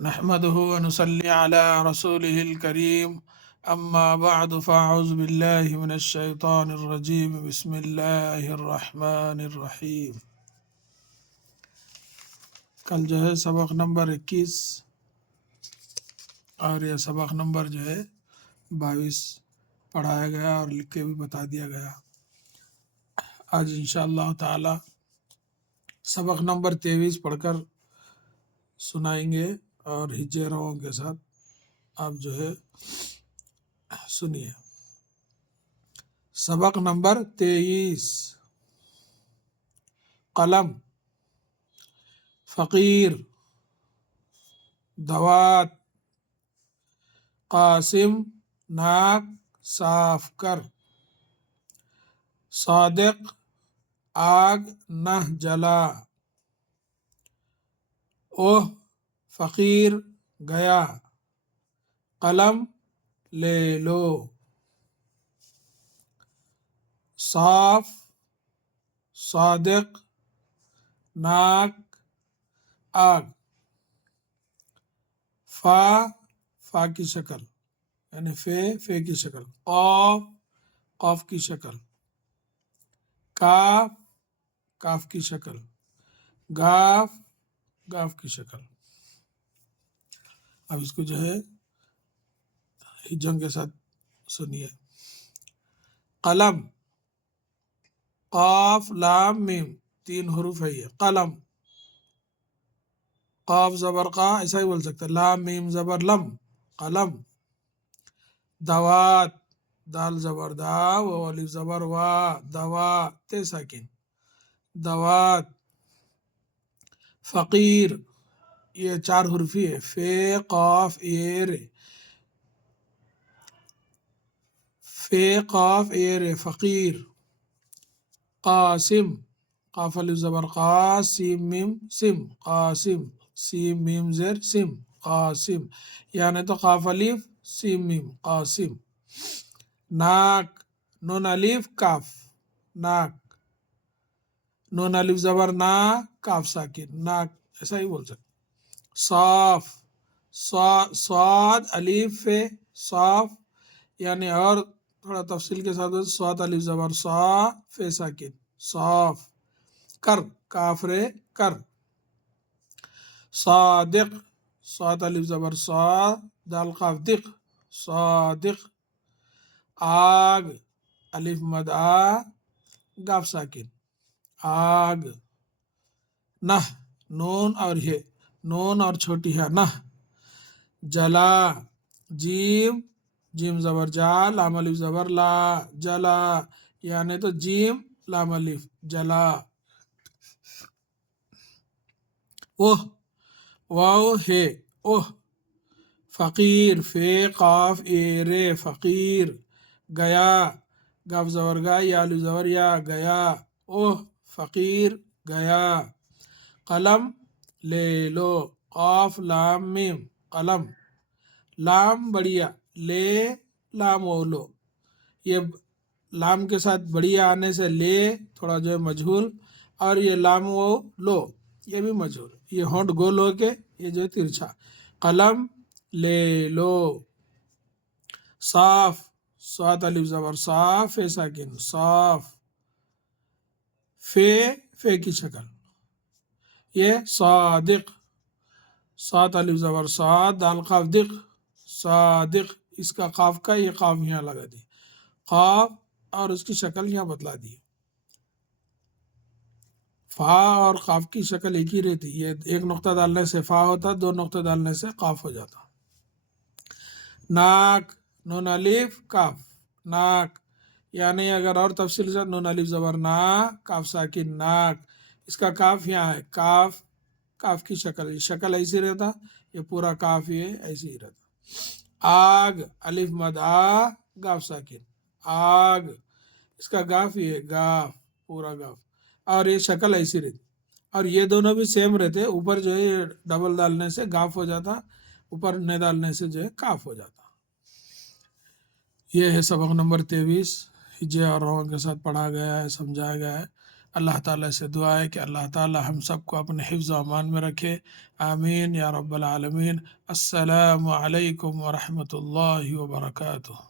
نحمده ونصلي على رسوله الكريم اما بعد فاعوذ بالله من الشیطان الرجیم بسم اللہ الرحمن الرحیم۔ کل جو ہے سبق نمبر 21 اور یہ سبق نمبر جو ہے 22 پڑھایا گیا اور لکھ کے بھی بتا دیا گیا۔ آج انشاءاللہ تعالی سبق نمبر 23 پڑھ کر سنائیں گے اور ہجے روؤں کے ساتھ آپ جو ہے سنیے۔ سبق نمبر 23، قلم، فقیر، دوات، قاسم ناک صاف کر، صادق آگ نہ جلا، اوہ فقیر گیا قلم لے لو، صاف، صادق، ناک، آگ، فا کی شکل یعنی فے کی شکل، قاف کی شکل، کاف کی شکل، گاف کی شکل۔ اب اس کو جو ہے ہجوں کے ساتھ سنیے۔ قلم، قاف لام میم 3 حروف ہے یہ قلم، قاف زبر قا ایسا ہی بول سکتے، لام میم زبر لم قلم۔ دوات، دال زبر دا و الف زبر وا دوا تے ساکن دوات۔ فقیر، یہ 4 حرفی ہے فے قاف ایر، فے قاف ایر فقیر۔ قاسم، قاف الف زبر قا سیم میم سم قاسم، سیم میم زیر سم قاسم، یعنی تو قاف الف سیم میم قاسم۔ ناک، نون الف کاف ناک، نون الف زبر نا کاف ساکن ناک ایسا ہی بول سکتے۔ صاف، صاد الف فے صاف، یعنی اور تھوڑا تفصیل کے ساتھ صاد الف زبر صا فے ساکن صاف۔ کر، کاف رے کر۔ صادق، صاد الف زبر صا دال قاف دق صادق۔ آگ، الف مد آ گاف ساکن آگ۔ نہ، نون اور ہے، نون اور چھوٹی ہے نہ۔ جلا، جیم زبر جا لام الف زبر لا جلا، یعنی تو جیم لام الف جلا۔ اوہ، واو ہے اوہ، فقیر فے قاف ایرے فقیر۔ گیا، گاف زبر گا یا الف زبر یا گیا اوہ فقیر گیا۔ قلم لے لو، قاف لام میم قلم، لام بڑیا لے لام و لو، یہ لام کے ساتھ بڑیا آنے سے لے تھوڑا جو ہے مجہول، اور یہ لام و لو یہ بھی مجہول، یہ ہونٹ گول ہو کے یہ جو ہے ترچھا۔ قلم لے لو۔ صاف، صاد الف زبر صاف فے ساکن صاف، فے کی شکل۔ یہ صادق، صاد الف زبر صاد دال قاف دق صادق، اس کا قاف کا یہ قاف یہاں لگا دی، قاف اور اس کی شکل یہاں بتلا دی۔ فا اور قاف کی شکل ایک ہی رہتی، یہ ایک نقطہ ڈالنے سے فا ہوتا، 2 نقطہ ڈالنے سے قاف ہو جاتا۔ ناک، نون الف کاف ناک، یعنی اگر اور تفصیل سے نون الف زبر نا کاف ساکن ناک، اس کا کاف یہاں ہے کاف کی شکل ایسی رہتا، یہ پورا کاف یہ ایسی ہی رہتا۔ آگ، الف مد آ گاف ساکن آگ، اس کا گاف یہ گاف پورا گاف، اور یہ شکل ایسی رہتی، اور یہ دونوں بھی سیم رہتے، اوپر جو ہے ڈبل ڈالنے سے گاف ہو جاتا، اوپر نہ ڈالنے سے جو ہے کاف ہو جاتا۔ یہ ہے سبق نمبر 23، ہجے اور روؤں کے ساتھ پڑھا گیا ہے، سمجھایا گیا ہے۔ اللہ تعالیٰ سے دعا ہے کہ اللہ تعالیٰ ہم سب کو اپنے حفظ و امان میں رکھے، آمین یا رب العالمین۔ السلام علیکم ورحمۃ اللہ وبرکاتہ۔